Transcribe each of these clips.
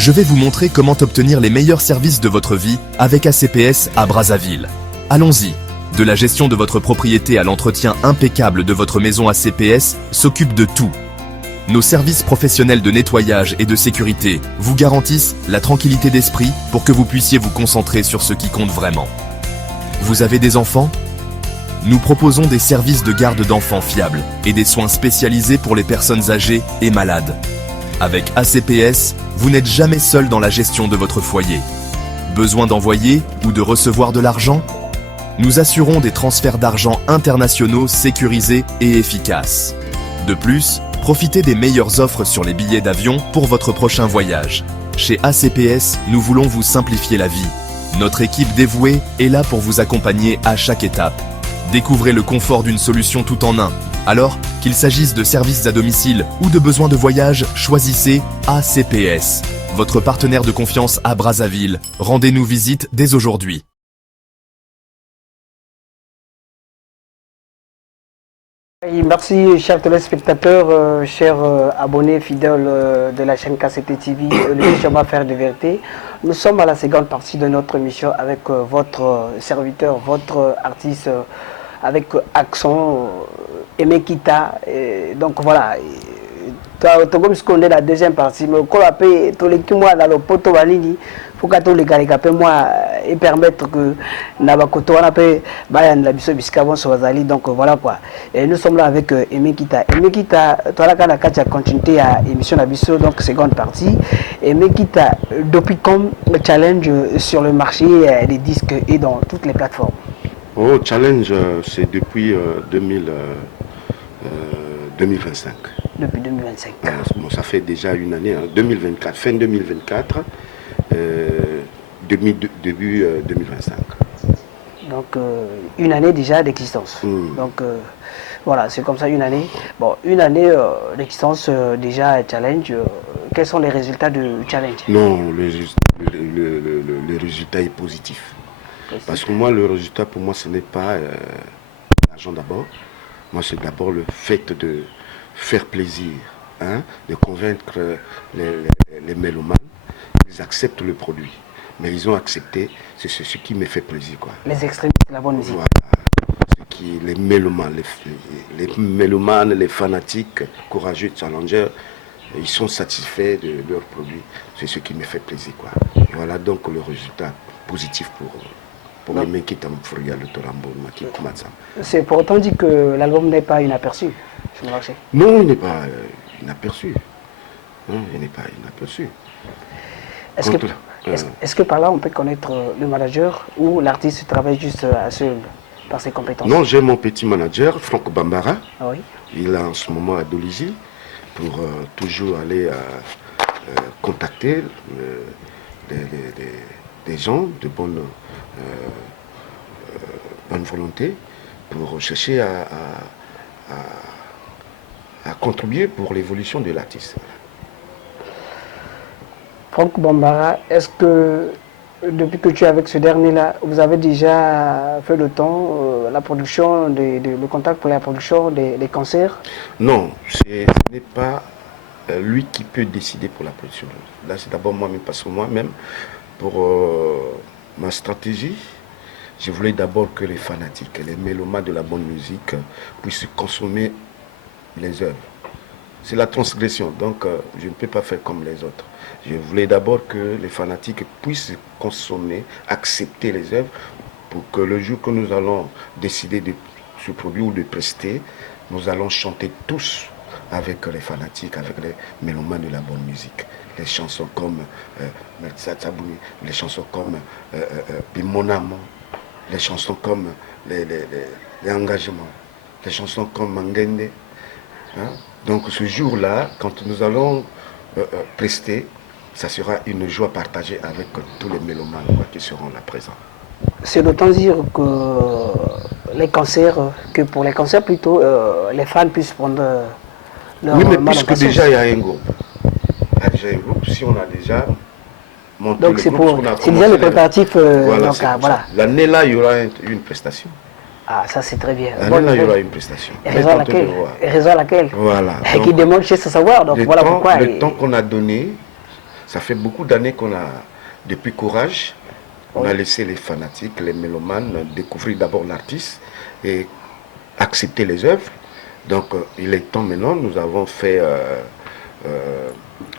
Je vais vous montrer comment obtenir les meilleurs services de votre vie avec ACPS à Brazzaville. Allons-y. De la gestion de votre propriété à l'entretien impeccable de votre maison, ACPS s'occupe de tout. Nos services professionnels de nettoyage et de sécurité vous garantissent la tranquillité d'esprit pour que vous puissiez vous concentrer sur ce qui compte vraiment. Vous avez des enfants ? Nous proposons des services de garde d'enfants fiables et des soins spécialisés pour les personnes âgées et malades. Avec ACPS, vous n'êtes jamais seul dans la gestion de votre foyer. Besoin d'envoyer ou de recevoir de l'argent ? Nous assurons des transferts d'argent internationaux sécurisés et efficaces. De plus, profitez des meilleures offres sur les billets d'avion pour votre prochain voyage. Chez ACPS, nous voulons vous simplifier la vie. Notre équipe dévouée est là pour vous accompagner à chaque étape. Découvrez le confort d'une solution tout en un. Alors, qu'il s'agisse de services à domicile ou de besoins de voyage, choisissez ACPS. Votre partenaire de confiance à Brazzaville. Rendez-nous visite dès aujourd'hui. Merci chers téléspectateurs, chers abonnés fidèles de la chaîne KCT TV, l'émission Affaires de vérité. Nous sommes à la seconde partie de notre émission avec votre serviteur, votre artiste avec accent Aimé Kita. Donc voilà, comme ce qu'on est la deuxième partie, mais qu'on appelle tous les mois dans le poteau valini. Faut que les gars moi et permettre que Nabakoto on appelle Bayan la biso biskavon Swazali. Donc voilà quoi. Et nous sommes là avec Aimé Kita. Aimé Kita, toi là quand tu as continué à émission la biso, donc seconde partie. Aimé Kita, depuis quand le challenge sur le marché des disques et dans toutes les plateformes? Oh, challenge, c'est depuis 2025. Depuis 2025. Bon, ça fait déjà une année, hein, 2024, fin 2024, début 2025. Donc une année déjà d'existence. Donc voilà, c'est comme ça une année. Bon, une année d'existence déjà challenge. Quels sont les résultats du challenge? Non, le résultat est positif. Parce que moi, le résultat pour moi, ce n'est pas l'argent d'abord. Moi, c'est d'abord le fait de faire plaisir, hein, de convaincre les mélomanes. Ils acceptent le produit. Mais ils ont accepté, c'est ce qui me fait plaisir, quoi. Les extrémistes de la bonne musique. Voilà. Les mélomanes, les fanatiques, courageux, challengers, ils sont satisfaits de leurs produits. C'est ce qui me fait plaisir, quoi. Voilà donc le résultat positif pour les mecs qui t'ont fait le Torambo. C'est pour autant dit que l'album n'est pas inaperçu sur le marché. Non, il n'est pas inaperçu. Non, il n'est pas inaperçu. Est-ce que par là on peut connaître le manager ou l'artiste travaille juste seul par ses compétences? Non, j'ai mon petit manager, Franck Bambara. Ah oui. Il est en ce moment à Dolisie pour toujours aller contacter des gens de bonne volonté pour chercher à contribuer pour l'évolution de l'artiste. Franck Bambara, est-ce que depuis que tu es avec ce dernier-là, vous avez déjà fait le temps, la production, le contact pour la production des concerts? Non, ce n'est pas lui qui peut décider pour la production. Là, c'est d'abord moi-même, parce que moi-même, pour ma stratégie, je voulais d'abord que les fanatiques, les mélomanes de la bonne musique puissent consommer les œuvres. C'est la transgression, donc je ne peux pas faire comme les autres. Je voulais d'abord que les fanatiques puissent consommer, accepter les œuvres pour que le jour que nous allons décider de se produire ou de prester, nous allons chanter tous avec les fanatiques, avec les mélomanes de la bonne musique. Les chansons comme les chansons comme Bimonamo, les chansons comme les engagements, les chansons comme Mangende. Hein? Donc ce jour-là, quand nous allons prester, ça sera une joie partagée avec tous les mélomanes qui seront là présents. C'est d'autant dire que les concerts, que pour les concerts plutôt, les fans puissent prendre leur oui, mais puisque déjà il y a un groupe. Il y a déjà un groupe, si on a déjà monté donc le groupe, c'est déjà le préparatif. Voilà, voilà. L'année là, il y aura une prestation. Ah, ça c'est très bien. L'année là, il y aura une prestation. Et raison à laquelle Voilà. Et qui demande chez ce savoir. Donc voilà pourquoi. Le temps qu'on a donné, Ça fait beaucoup d'années qu'on a, depuis Courage, on a laissé les fanatiques, les mélomanes découvrir d'abord l'artiste et accepter les œuvres. Donc il est temps maintenant, nous avons fait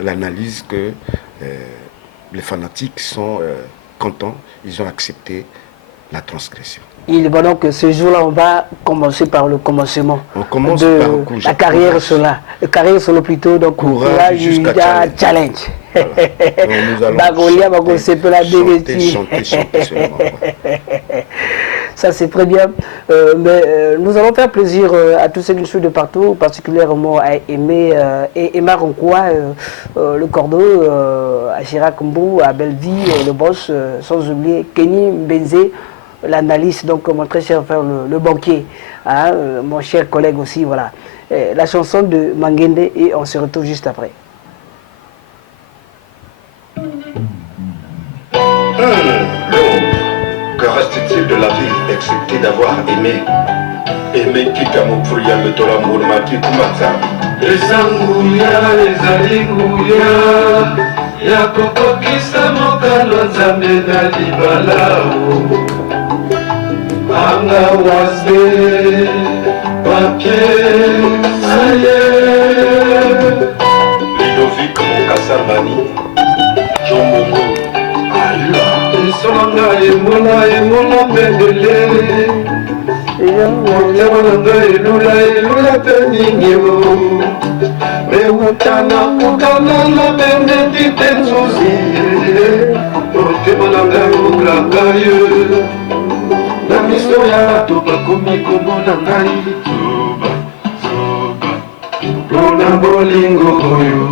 l'analyse que les fanatiques sont contents, ils ont accepté la transgression. Il est bon donc que ce jour-là, on va commencer par le commencement. On commence de par la carrière solo. La carrière solo plutôt, donc Courage jusqu'à challenge. Voilà. Nous allons chanter seulement. Ça c'est très bien. Mais nous allons faire plaisir à tous ceux qui nous suivent de partout, particulièrement à Aimé et Emma Roncois, le cordeau, à Chirac Mbou, à Belleville, le boss, sans oublier Kenny Mbenzé, l'analyste, donc mon très cher frère le banquier, hein, mon cher collègue aussi, voilà. La chanson de Mangende et on se retrouve juste après. Que reste-t-il de la vie excepté d'avoir aimé? Aimé Kikamupuria, le Tolambourma, Kikumata. Ezanguya, ezalinguya, ya koko kisa mokalo nzambe na libalao. Anga wasbe, papier, saye. Ludovic Mokasambani, Jomongo, Ayua. Esonga emona mendele. Motema nanga elula pe ningeo. Meutana kukana na benedite nzuzi. Motema nanga ugrakaye. Na miso ya toba komi komona ngai. Zoba, mpona bolingo oyo.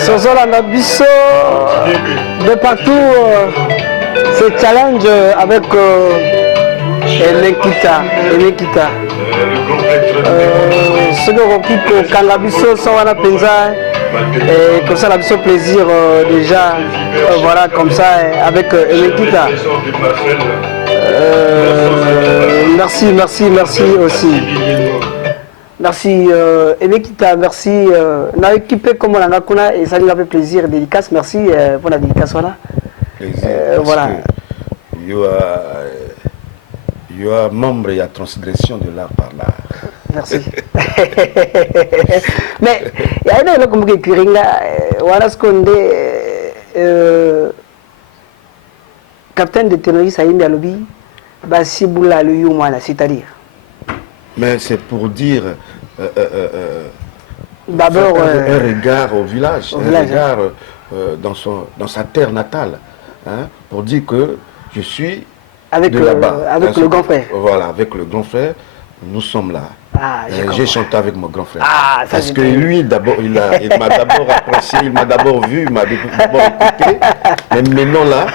Ce sont la biso de partout, ce challenge avec Elekita. Ce que occupe Kangabiso sont à la penza et comme ça la biso plaisir déjà, voilà comme ça avec Elekita. Merci aussi. Merci Elekita, merci. On a équipé comme on a connu et ça nous a fait plaisir. Dédicace, merci pour la dédicace. Voilà. Voilà. Il y a membre, il y a transgression de l'art par l'art. Merci. Mais il y a un comme qui ringa, voilà ce qu'on dit. Capitaine de terroriste Aïmi Alobi, Basiboula le Youmana, c'est-à-dire. Mais c'est pour dire d'abord un regard au village, un regard dans sa terre natale, hein, pour dire que je suis avec de là-bas. Avec le grand frère. Voilà, avec le grand frère, nous sommes là. Ah, j'ai chanté avec mon grand frère. Ah, ça parce que lui, d'abord, il m'a d'abord apprécié, il m'a d'abord vu, il m'a d'abord écouté. Mais maintenant là,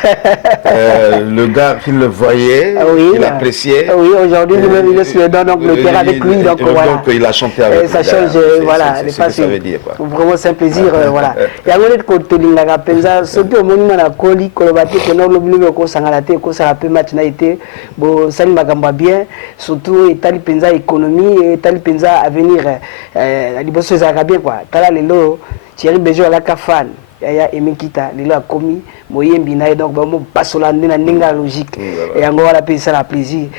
le gars, il le voyait, il appréciait. Oui, aujourd'hui, lui-même, il est sur le don, donc le père avec lui. Donc, voilà. Donc il a chanté avec lui. Ça change, voilà. C'est ce que ça veut dire. Vraiment, c'est un plaisir, voilà. Il y a un côté de la penza, surtout au moment où on a collé, colobati, que nous l'oublions, qu'on s'en a la tête, qu'on s'en a peu match n'a été. Bon, ça nous m'a bien, surtout, et tali penza économie. Tali penza à venir la liboso arabien quoi tala lelo Thierry Bejo la kafan ya emikita lelo a commis moyembi na donc ba mo pasola na ninga logique et yango wala pe ça la plaisir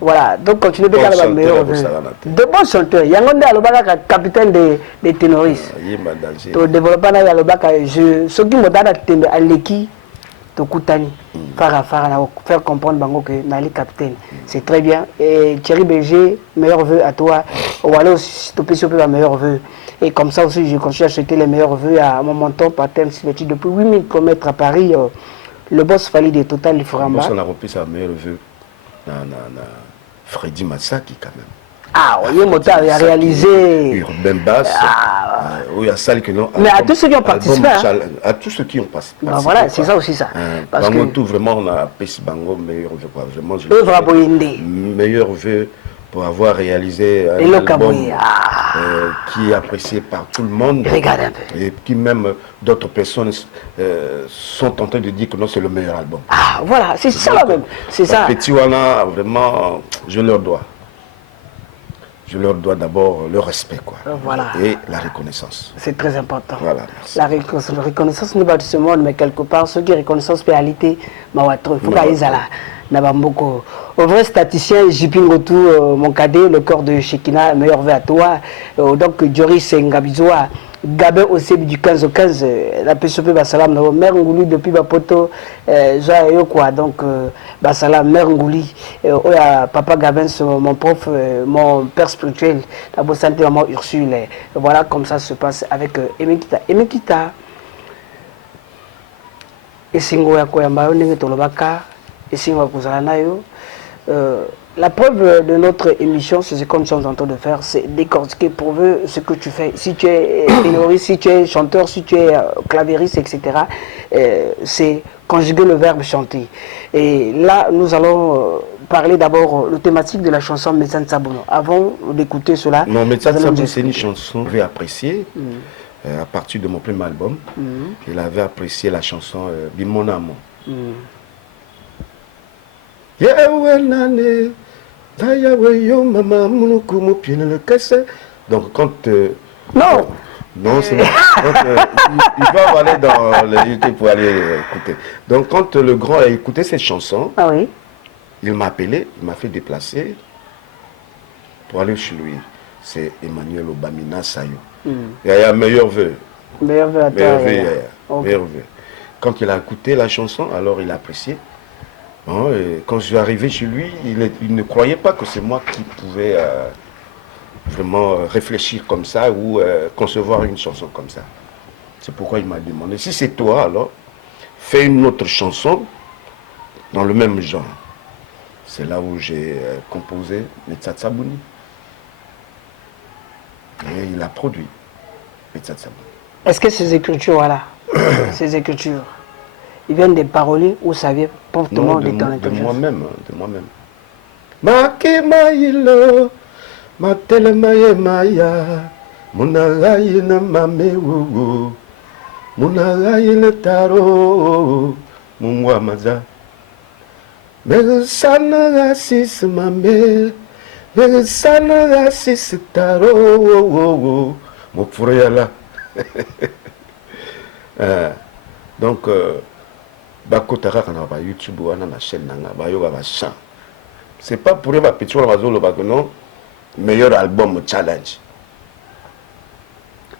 voilà donc continuez de faire la meilleure de bons chanteurs yango nda alobaka capitaine des ténoristes to développer na alobaka je soki modana tembe aleki Tokutani, faire comprendre Bango que Nali capitaine. C'est très bien. Et Thierry Berger, meilleurs vœux à toi. Ou alors, si tu peux meilleurs vœux. Et comme ça aussi, je continue à souhaiter les meilleurs vœux à mon menton pattern depuis 8000 km à Paris. Le boss Fali de Total Lifuramba. On a repris sa meilleure vœu. Freddy Massaki quand même. Ah, oui, il a réalisé. Urbain Bass. Oui, à celle que non. Mais à tous ceux qui ont participé. À tous ceux qui ont participé. Ben voilà, c'est ça aussi ça. Parce que tout vraiment, on a Pessi Bango, meilleur vœu. Vraiment, meilleur vœu pour avoir réalisé un album qui est apprécié par tout le monde. Regarde un peu. Et qui même d'autres personnes sont en train de dire que non, c'est le meilleur album. Ah, voilà, c'est ça même. C'est ça. Petit Wana, vraiment, je leur dois. Je leur dois d'abord le respect, quoi. Voilà. Et la reconnaissance. C'est très important. Voilà, merci. La reconnaissance n'est pas de ce monde, mais quelque part, ceux qui reconnaissent réalité, il faut qu'ils aient Nabamboko. Au vrai statisticien, Jipingotu, mon cadet, le corps de Shekina, meilleur vœu à toi. Donc, Joris Ngabizoa. Gabin aussi du 15 au 15, la PCP Bassalam, mère Ngouli depuis Bapoto, quoi, donc Bassalam, mère Ngouli, papa Gabin, mon prof, mon père spirituel, la bonne santé, maman Ursule. Voilà comme ça se passe avec Emekita. Emekita, et Singo Yakoyamba, Tolobaka, et Singo Kuzalanayo. La preuve de notre émission, c'est ce que nous sommes en train de faire, c'est décortiquer pour eux ce que tu fais. Si tu es ténoriste, si tu es chanteur, si tu es clavieriste, etc., c'est conjuguer le verbe chanter. Et là, nous allons parler d'abord de la thématique de la chanson Médecin Sabouno. Avant d'écouter cela... Non, Médecin Sabouno, c'est une chanson que j'ai appréciée à partir de mon premier album. Il avait apprécié la chanson Bimonamo. Donc quand non c'est il va aller dans le YouTube pour aller écouter. Donc quand le grand a écouté cette chanson, il m'a appelé, il m'a fait déplacer pour aller chez lui. C'est Emmanuel Obamina Sayo. Il y a un meilleur vœu. Meilleur vœu à toi. Meilleur vœu. Quand il a écouté la chanson, alors il a apprécié. Et quand je suis arrivé chez lui, il ne croyait pas que c'est moi qui pouvais vraiment réfléchir comme ça ou concevoir une chanson comme ça. C'est pourquoi il m'a demandé, si c'est toi, alors fais une autre chanson dans le même genre. C'est là où j'ai composé Metsatsabuni. Et il a produit Metsatsabuni. Est-ce que ces écritures, voilà, ces écritures, ils viennent des paroliers ou ça vient promptement de ton intelligence? De moi-même, de moi-même. Makemailo, matelemaye maya, munagayina mamewu, munagayina taro, mungwamaza. Megsana rasis mame, megsana rasis taro, mopurayala. Donc, bakotaka kana ba YouTube wana na chaîne nanga ba yoga ba chant. C'est pas pour eux ba petit wala bazolo ba non meilleur album challenge.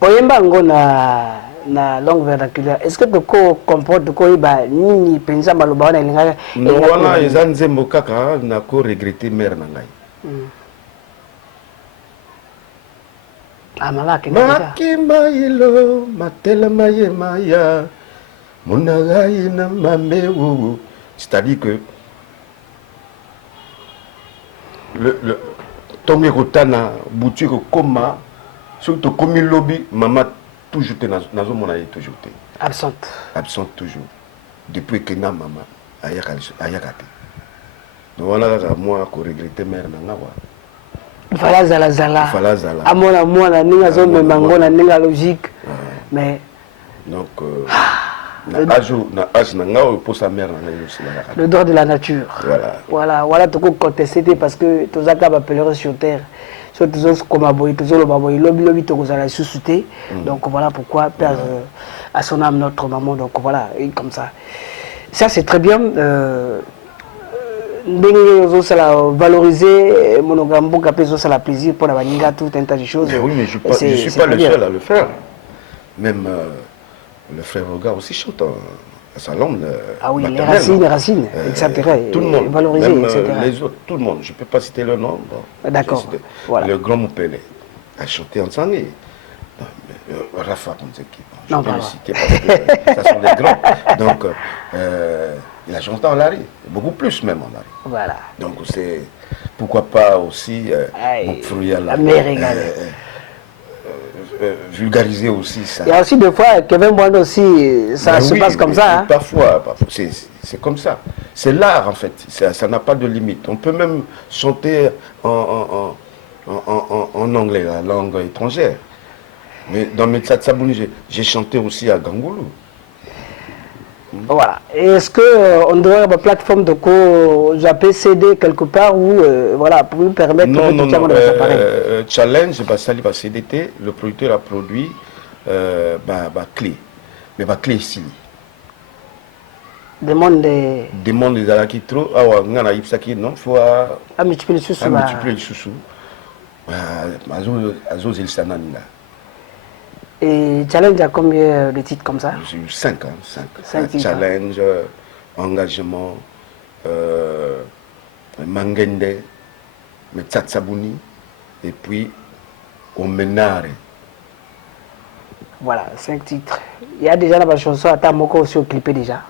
Oyemba ngo na langue vernaculaire. Est-ce que tu comprends de quoi ba nini penza maloba wana linga no wana ezanze mbokaka na ko regretter mère nangai. Ah mama ke mailo matela maye maya. C'est-à-dire que le Tomé Rotana, boutique Koma, surtout comme il lobby, maman toujours nazo mon aïe toujours absente. Absente toujours. Depuis que na maman ayakate. Donc voilà moi qu'on regrette mère nangawa. Voilà zala zala. Voilà zala. Amona mona ninga zo me mangona ninga logique. Mais donc le droit de la nature. Voilà tout contesté parce que tous les cas appelleront sur terre. Sur tous les comme aboy, tous les baboy, lobby tout vous allez sous-souter. Donc voilà pourquoi perdre à son âme notre maman. Donc voilà, et comme ça. Ça c'est très bien. Valoriser monogame, ça la plaisir pour la vanilla, tout un tas de choses. Mais oui, mais je ne suis pas le seul à le faire. Même le frère Roga aussi chante sa langue ah oui, maternelle, les racines, etc. Tout le monde, valoriser, même etc. les autres, tout le monde. Je ne peux pas citer le nom. Bon, d'accord. Voilà. Le grand Moupele a chanté en sanguin. Rafa Ponzeki. Je peux le citer parce que ça sont des grands. Donc, il a chanté en lari, beaucoup plus même en lari. Voilà. Donc, c'est pourquoi pas aussi vulgariser aussi ça. Il y a aussi des fois, Kevin Bond aussi, ça se passe comme ça. Hein? Parfois c'est comme ça. C'est l'art en fait, ça n'a pas de limite. On peut même chanter en anglais, la langue étrangère. Mais dans mes Tsabouni, j'ai chanté aussi à Gangoulou. Voilà. Est-ce qu'on doit avoir une plateforme de co-japé CD quelque part ou voilà, pour nous permettre de challenge, Sali CDT, le producteur a produit clé. Mais clé ici. Demande des alakitro, non, faut multiplier le sous. Azos il sananina. Et challenge a combien de titres comme ça? J'ai eu 5 titres. Challenge, engagement, Mangende, Metsatsabouni, et puis Omenare. Voilà, 5 titres. Il y a déjà la chanson à Tamoko aussi clippé déjà.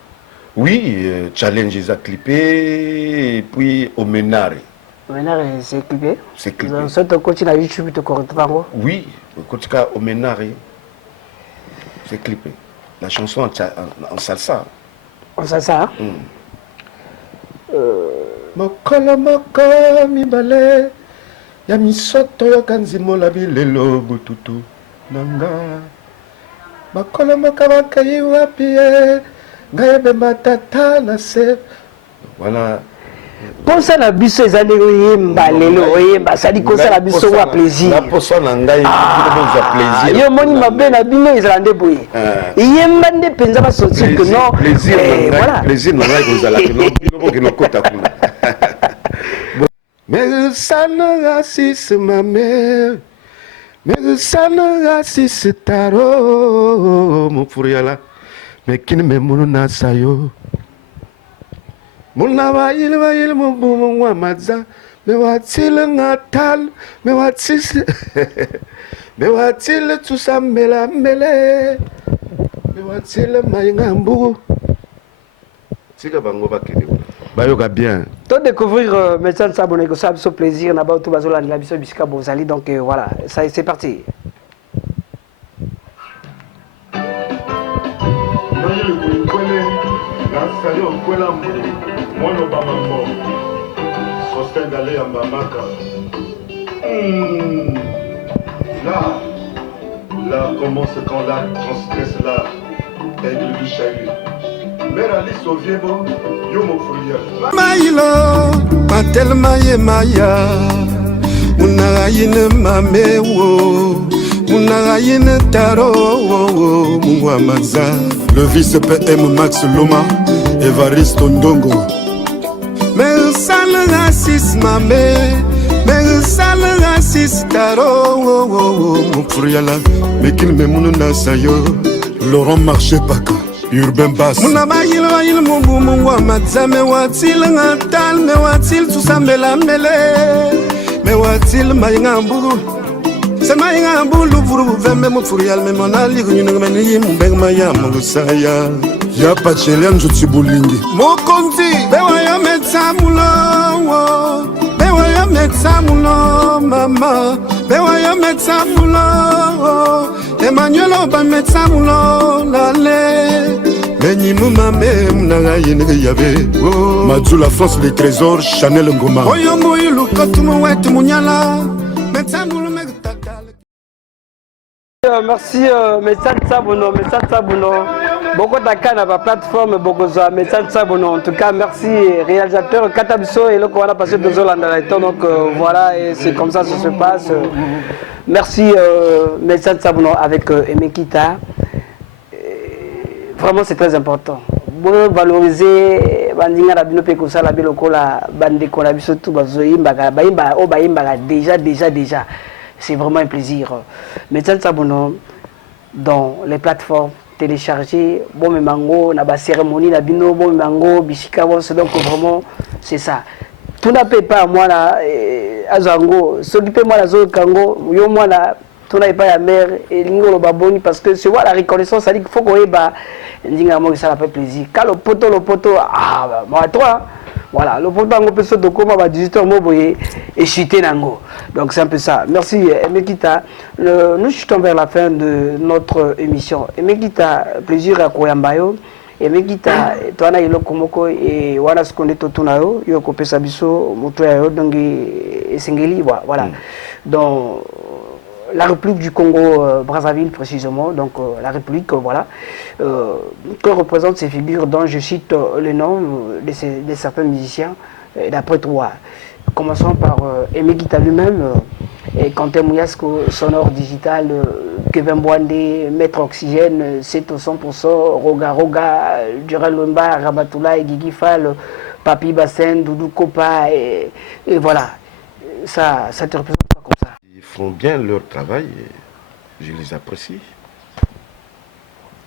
Oui, Challenge ils a clippé, et puis Omenare. Omenare c'est clippé? C'est clippé. Dans ce coach à YouTube, tu correctement? Oui, le coach Omenare. C'est clippé. La chanson en salsa. En salsa? Mokolo moko mibale ya misoto yo kanzimo la bilelo bututu nanga. Mokolo moko bakayi wapi ngabe matata na se. Voilà. Pour ça, la biso est allé ça dit que ça la biso a plaisir. La poisson n'angaye plaisir. Yo moni ma belle abino ils allent débrouiller. Yembande penza va sortir que non. Plaisir, voilà. Plaisir n'angaye vous allez non bilo que no kota kuna. Mais ça ne raciste ma mère. Mais ça ne raciste taro mon furiala. Mais qui ne me mouna sayo. Muna ba il mu wa maza me watil ngatal me watis me watil tusamela mele me watil maingambu tika bango bakene bayoka bien to découvrir médecin s'abonner que ça ce plaisir na ba tout bazola la biso bisika bozali donc voilà ça c'est parti. Mono Bamambo, Sosten d'aller à Mamaka. Là commence quand la transgresse la aigle du chahut. Mère Alice au Viebo, Yomo Fourier. Maïlo, Patel Maye Maya, Munarayine Mamewo, Munarayine Taro, Mungwamaza. Le vice-PM Max Loma, Evariste Ndongo. Mais ça le racisme, mais ça le racisme, taro, mon furiala, mais qu'il me mouna sayo, Laurent Marché Paka, Urbain Bass. Mon amaïl, il m'oubou, mon wamatza, mais watil ngatal, mais watil tout ça, mais la mêlée, mais watil maïngambou. C'est maïngambou, l'ouvre, même mon furial, mais mon ali, une manie, mon beng maya, mon saya. Ya pachelian jutsi bulingi mokonzi bewa ya metsamulo bewa ya metsamulo mama bewa ya metsamulo Emmanuel oba metsamulo lale Meni mumame mnanga yene yabe Madjoula France les trésors Chanel Ngoma Oyo moyilu kotumu wetu munyala metsamulo megtaka. Merci médecin Sabono, beaucoup d'akana la plateforme Bogoza, médecin Sabono. En tout cas, merci réalisateur Katabiso et le qu'on a passé 2 heures dans la temps. Donc voilà, et c'est comme ça que ça se passe. Merci médecin Sabono avec Emekita. Vraiment, c'est très important. Pour valoriser, bandinga la bino peko sala biloko la bande ko la biso tout bazoyimba baimba o baimba déjà. C'est vraiment un plaisir. Médecin Sabono, dans les plateformes télécharger bon mango na ba cérémonie na bino bon mango bisika bon c'est donc vraiment c'est ça tout n'a pas moi là azango s'occuper moi la zone kango yo moi là tout n'a pas ya mère et l'ingolo baboni parce que c'est voir la reconnaissance ça dit qu'il faut qu'on eba ndinga moi ça fait plaisir quand le poteau ah moi toi voilà le poteau on peut se de comment va 18h moi boyer et chuter nango donc c'est un peu ça merci Emekita nous chutons vers la fin de notre émission Emekita plaisir à Koyambayo Emekita toi na yelo komoko et wana seconde totuna yo yo ko pesa biso moto ya yo donc esengeli voilà donc la République du Congo Brazzaville précisément donc la République voilà que représentent ces figures dont je cite le nom de certains musiciens d'après toi commençons par Emekita lui-même et Quentin Mouyasko sonore digital Kevin Boandé Maître Oxygène c'est au 100% Roga Durand Lomba Ramatoula et Guigui Fall Papi Bassin Doudou Kopa et voilà ça te représente pas comme ça. Ils font bien leur travail et je les apprécie.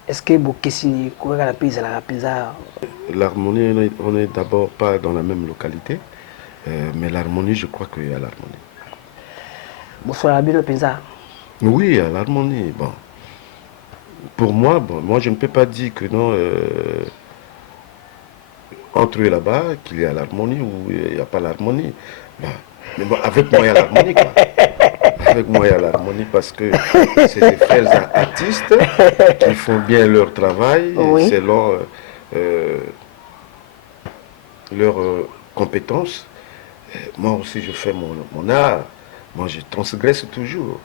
Est-ce que vous questionez la pizza? L'harmonie, on n'est d'abord pas dans la même localité, mais l'harmonie, je crois qu'il y a l'harmonie. Bonsoir, la pizza. Oui, il y a l'harmonie. Bon. Pour moi, moi je ne peux pas dire que non, entre eux là-bas, qu'il y a l'harmonie ou il n'y a pas l'harmonie. Bon. Mais bon, avec moi, il y a l'harmonie. Avec moi, il y a l'harmonie parce que c'est des frères artistes qui font bien leur travail selon leurs compétences. Moi aussi, je fais mon art. Moi, je transgresse toujours.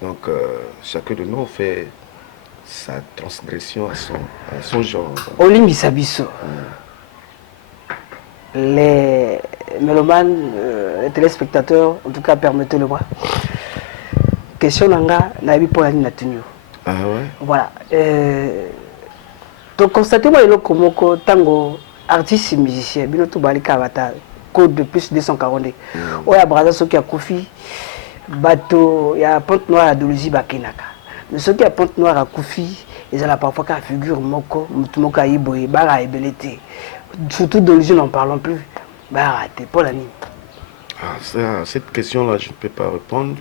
Donc, chacun de nous fait sa transgression à son genre. Olimbi Sabiso. Les mélomanes, les téléspectateurs, en tout cas, permettez-le-moi. Question Nanga, Nabi Polani Natunyo. Ah ouais? Voilà. Donc, constatez-moi, le Komoko, Tango, artiste et musicien, Binotou Balika Avatar, code de plus de 240. Oya Braza, ceux qui a Kofi, bateau, il y a Pente Noire à Doluzi Bakenaka. Mais ceux qui a Pente Noire à Kofi, ils ont parfois qu'à figure Moko, Mutumoka Iboye, Bara et Belete. Surtout d'origine, n'en parlons plus. Bah, t'es pas l'ami. Cette question-là, je ne peux pas répondre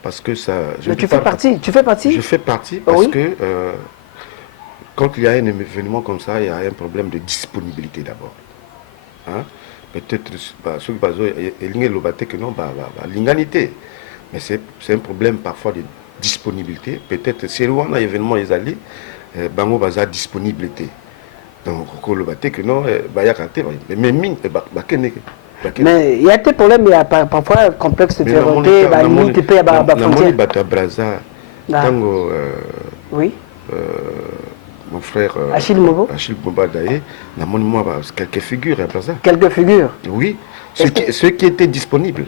parce que ça. Mais tu fais partie. Je fais partie parce que quand il y a un événement comme ça, il y a un problème de disponibilité d'abord. Hein? Peut-être ceux qui ont que non, l'inganité. Mais c'est un problème parfois de disponibilité. Peut-être si on a un événement, ils allaient, bango baza disponibilité. Donc, que non, mais il y a des problèmes, il y a parfois complexe de féroté, la limite, il y a des frontières. Oui. Mon frère Achille Mobo Daye, moi quelques figures à Braza. Quelques figures? Oui, ceux qui étaient disponibles.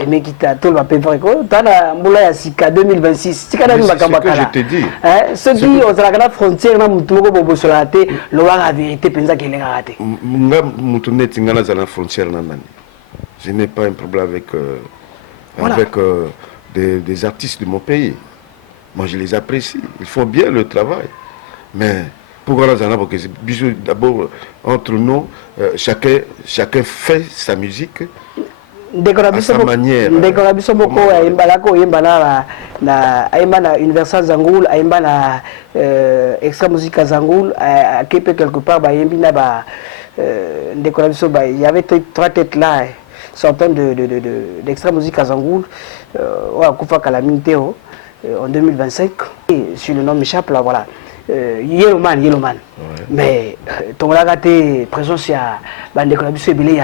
Et mais qui t'a tout le papier dans la Moula Sika 2026. C'est ce que je te dis. Ceux qui ont la frontière, le la vérité, pensa qu'il est raté. Je n'ai pas un problème avec des artistes de mon pays. Moi, je les apprécie. Ils font bien le travail. Mais pourquoi d'abord, entre nous, chacun fait sa musique. À sa manière. Décoration beaucoup na Universal Zangoul, na Extra Musique Zangoul, à Képe quelque part, il y avait trois têtes là, sortant d'Extra Musique Zangoul, à Koufa Calamité en 2025, sur le nom m'échappe là, voilà. Yellowman. Ouais. Mais ton lagaté présence à Bandécoration Bilé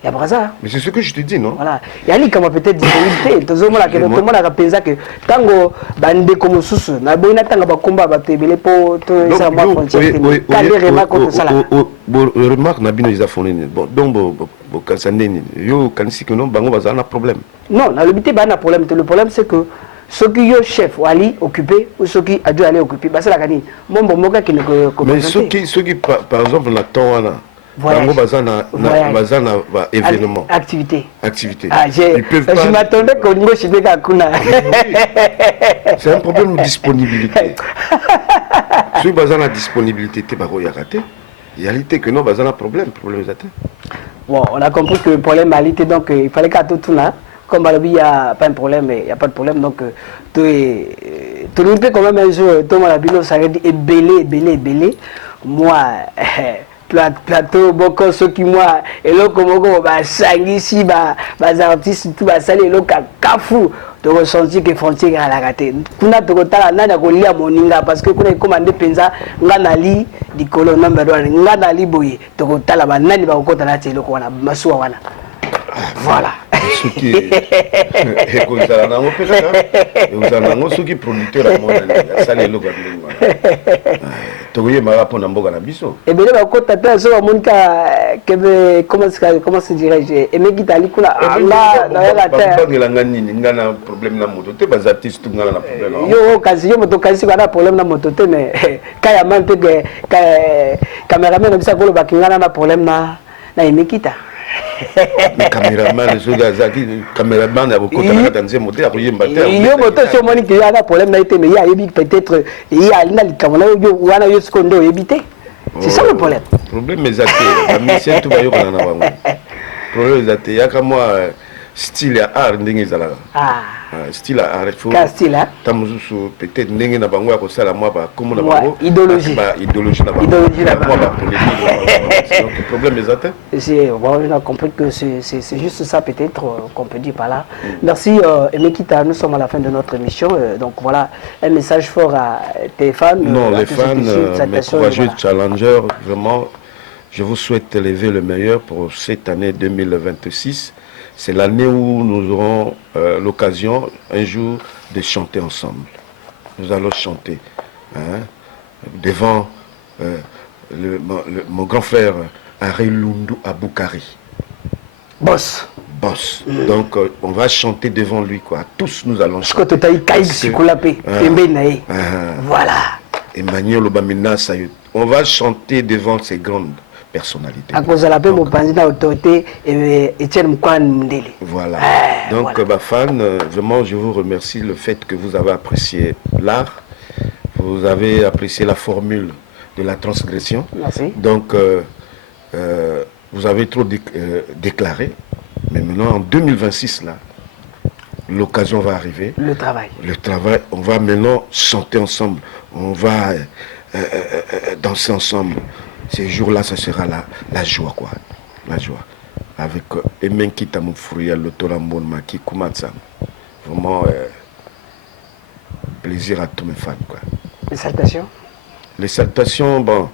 il y a Braza. Mais c'est ce que je te dis, non? Voilà. Il y a comme peut-être disponibilité. Tout le monde a pensé que tango bande comme sous na boina tango ba combat ba tebele po to ça moi frontière. Quand les remarques comme ça là. Remarque na bino ils a fourni. Bon donc bo kansandeni yo kanisi que non bango baza na problème. Non, na l'habité ba na problème. Le problème c'est que ceux qui sont chef ou ali occupé ou ceux qui a dû aller occuper bah c'est la canine. Mon moka qui ne mais ceux qui par exemple la temps voyage. Événement. Activité. Ah, je m'attendais qu'au niveau chinois, c'est un problème de disponibilité. Si vous avez la disponibilité, il y a raté. Il y a l'idée que non, vous avez un problème Bon, on a compris que le problème a l'idée, donc il fallait qu'à tout là. Comme il n'y a pas de problème, il n'y a pas de problème, donc tout le monde peut quand même un jour, tout le monde ça veut dire belé. Moi, plateau, beaucoup ceux qui moi, et là, comme on va ici, les artistes, tout va saler, le cafou, de ressentir que frontière à la raté. Nous avons lire moninga parce que nous avons commandé penza, nous avons di colonne number 1, nous avons boye, donc on a la nani va au côté de la télé, on a masouana. Voilà. Ce qui est vous avez ceux qui producteurs à mon ça les locaux. Tu vois, ma rapport n'a pas biso. Et bien là, quand tu as ça, mon cas, comment se dirais-je, et mais qui t'a dit qu'on a là dans la terre. Pas que l'angani n'a problème na moto, tu es artiste tu n'as pas problème. Yo, quasi yo moto quasi pas problème na moto, mais quand il y a même que caméraman comme ça qu'on le bakinga na problème na emekita. Le caméraman, le caméraman a beaucoup de temps monter à rien battre. Il y a moto sur mon qui a un problème mais il y a peut-être il y a une camona ou ana yo secondo éviter. C'est ça le problème. Problème mais até, la mission tout va yo kana na bango. Problème até ya ka moi style ya art ndenge ezala. Style à art faut. Style hein. Tamuzusu peut-être ndenge na bango ya ko sala moi ba comme na bango. Idéologie. Idéologie na bango. Idéologie na bango. Donc le problème est atteint. On a compris que c'est juste ça peut-être qu'on peut dire par là. Merci Emekita, nous sommes à la fin de notre émission. Donc voilà, un message fort à tes fans. Non, les fans, mes courageux challengers, vraiment, je vous souhaite élever le meilleur pour cette année 2026. C'est l'année où nous aurons l'occasion un jour de chanter ensemble. Nous allons chanter devant mon grand frère Harry Lundu Aboukari. Boss. Donc on va chanter devant lui quoi. Tous nous allons chanter. Voilà. Emmanuel Obamina Sayut. On va chanter devant ces grandes personnalités. À cause de la paix, mon président autorité et Etienne Moukan Mundele. Voilà. Donc ma fan, vraiment je vous remercie le fait que vous avez apprécié l'art. Vous avez apprécié la formule de la transgression. Merci. Donc vous avez trop déclaré. Mais maintenant en 2026 là, l'occasion va arriver. Le travail, on va maintenant chanter ensemble. On va danser ensemble. Ces jours-là, ça sera la joie, quoi. La joie. Avec Emenkita Moufouria, le Torambon Maki Kumatsan. Vraiment, plaisir à tous mes fans, quoi. Les salutations? Les salutations, bon.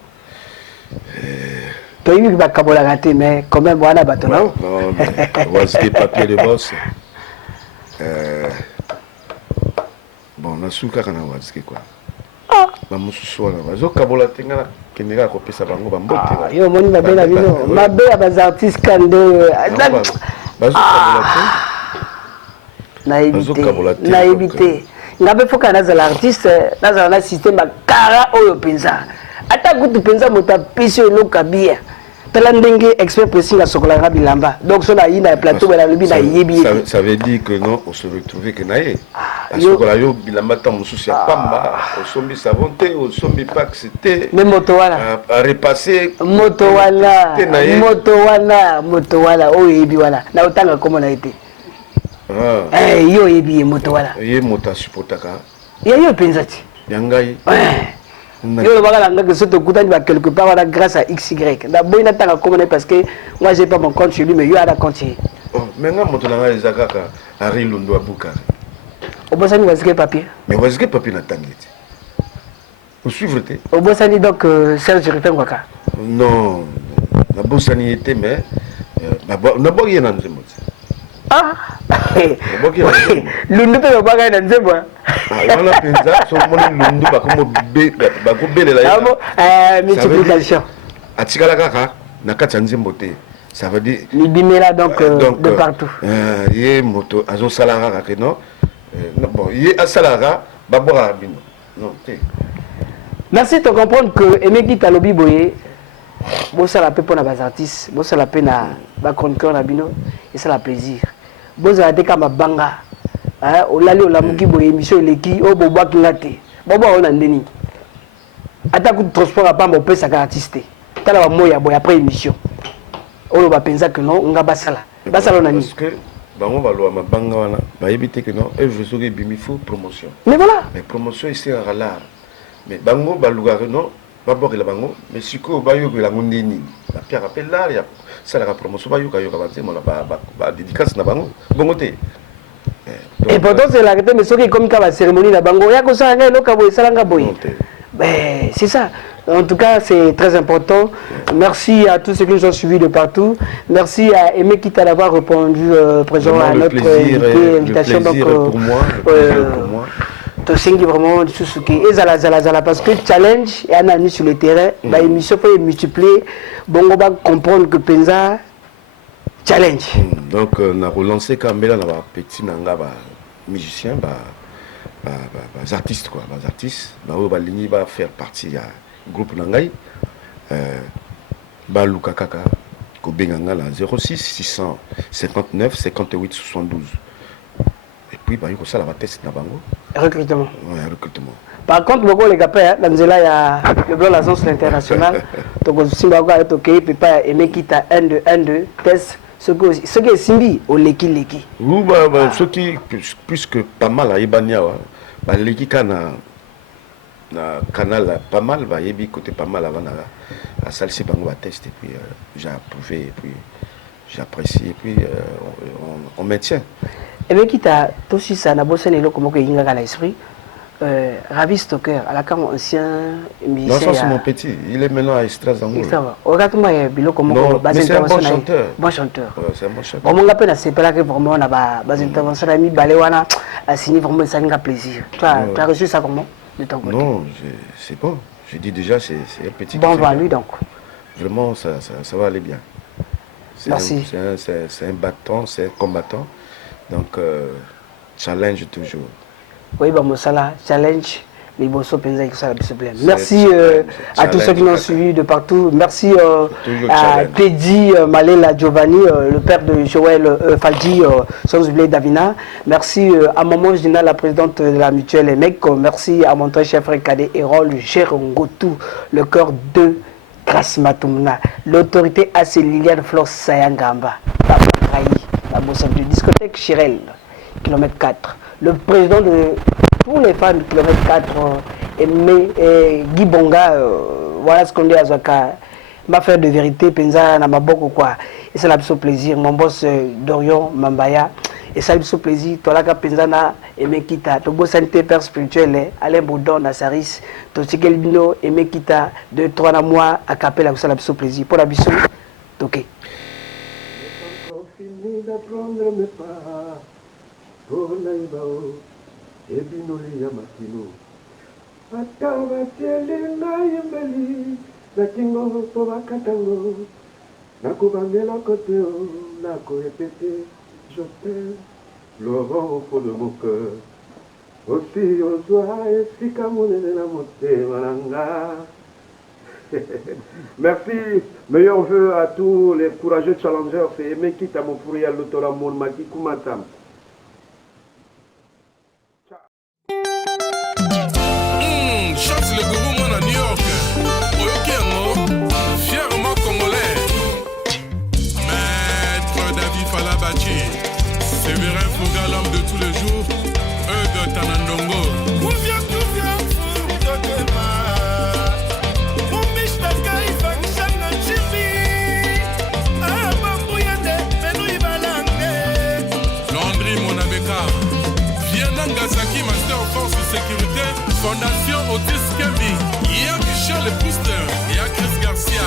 Tu as eu que Kabola raté, mais quand même, voilà, non, mais Wazke papier de boss. Bon, on a su qu'à Wazke, quoi. Yo moni mabe na bino mabe ya bas artistes kando na éviter ngabe foka nazala artiste nazala na système kara oyo penza ata kutu penza mota pisio loka bien tala ndenge expert précis la sokola nga bilamba donc so na yina plateau ba lobi na yebi ça veut dire que non on se retrouver que naé sokola yo bilamba ta mususu ya pamba au sombi savonté au sombi pack c'était même moto wana à repasser moto wana o yebi wana na otanga comment na été yo yebi moto wana ye moto supportaka yo penzati yangai yo le bagala que ce te coûte quelque part grâce à XY d'abord il attend comment parce que moi j'ai pas mon compte chez lui mais yo a la compte mais nga moto na nga ezakaka Harry Lundu Aboukari obosani wazike papier mais wazike papier na tangeti au suivre te obosani donc Serge Rifengwaka non na bosani était mais na boye na nzembo Lundu pe baga na nzembo wana penza so moni Lundu bakobelela multiplication atikala kaka na kati ya nzembo te ça veut dire libimela donc de partout ye moto azo salara kaka non bon ye asalara babora bino non te merci de comprendre que Emeki Talobi Boye bosala pe pona bas artistes bosala pe na ba chroniqueur na bino et ça la plaisir bosala te kama banga olali olamuki boye émission eleki o bobwaki ngate bobo ona ndeni Attaque de transport à Bamba, on peut s'artiste. T'as la moya boy après émission. On va penser que non, on va basala. Basala on a mis. Parce que on va voir ma banga, va éviter que non, et je veux dire il faut promotion. Mais voilà. Mais promotion ici à l'art. Mais bango baluga non, d'abord il a bango, mais si quoi bayo que la mondeni. La pierre appelle là, il y a ça la promotion bayo kayo kabanze, mon ba dédicace na bango. Bongoté. Et pourtant c'est la mais ce qui est comme la cérémonie la bango, ya ko ça nga loka boy salanga boy. Ben, c'est ça. En tout cas, c'est très important. Merci à tous ceux qui nous ont suivis de partout. Merci à Aimé Kita d'avoir répondu présent à notre invitation. Donc, pour moi. Tosengi vraiment Susuki et Zala parce que challenge et analyse sur le terrain, bah émission peut multiplier. Bon, on va comprendre que Penza challenge. Donc, on a relancé quand même là, petit nanga musicien, artistes quoi, artistes, ligni va faire partie du groupe Nangai, Luka Kaka, Kobenganga la 06 659 58 72. Et puis il y a ça la test na bango. Recrutement. Ouais, recrutement. Par contre, beaucoup les gars, dans il y a le blanc l'agence internationale. Donc si on va OK, puis pas aimer qui t'a 1-2 test. Ce qui est simbi au leki. Oui, ce qui puisque pas mal à Ibania, leki kana na canal pas mal va yebi côté pas mal avant la salle c'est bango va test et puis j'ai approuvé et puis j'apprécie et puis on maintient. Et bien qui t'a tout si ça n'a bossé les locaux comme que yinga à l'esprit. Ravi Stoker, à la cam ancien musicien. Non, ça c'est mon petit, il est maintenant à Strasbourg. Regarde-moi, Bilo comme non, mais c'est un bon chanteur. Bon chanteur. C'est un bon chanteur. Bon, mon gars, c'est pas là que vraiment on a bas intervention ami Baléwana a signé vraiment ça un plaisir. Tu as reçu ça comment de ton côté? Non, c'est bon. Je dis déjà c'est un petit. Bon va lui donc. Vraiment ça va aller bien. Merci. C'est un bâton, c'est un combattant. Donc challenge toujours. Oui, challenge, les bossos pensaient que ça a pu plaire. Merci à tous ceux qui nous ont suivis de partout. Merci à Teddy Malela Giovanni, le père de Joël Faldi, sans oublier Davina. Merci à Maman Gina, la présidente de la mutuelle EMEC. Merci à mon très cher frère Cadet Erol, Gérongotou, le cœur de Grace Matumna, l'autorité AC Liliane Flore Sayangamba, Papa Raï, la bosse de discothèque Chirel, kilomètre 4. Le président de tous les fans de kilomètre 4, Guy Bonga, voilà ce qu'on dit à Zaka, ma frère de vérité, Penza Namaboko quoi. Et c'est l'absolu plaisir, mon boss Dorion Mambaya. Et ça l'absolu plaisir, toi là, Penza na Aimé Kita, ton beau santé père spirituel, Alain Boudon, Nassaris, ton Tikelbino, Aimé Kita, 2-3 mois à Capella, ça l'absolu plaisir. Pour l'absolu, ok. Naibao, ebinoli ya makino. Atawa tiele na yembeli, na kingo to bakatango. Nakubangela koteo, nako répété, je t'aime. Laurent au fond de mon cœur. Aussi aux joies et si kamone na moté malanga. Merci, meilleurs vœux à tous les courageux challengers. C'est Aimé Kita mon pourri à l'autora mon maki kumatam. Le gourou mon à New York, Oyokiango, fièrement congolais, Maître David Falabachi, Séverin Fouga, l'homme de tous les jours, de Tanandongo. Landry Monabeka, Vienna Ngasaki, Master of Force de Sécurité, Fondation Otis Kembi, Ia Michel le Booster et à Chris Garcia.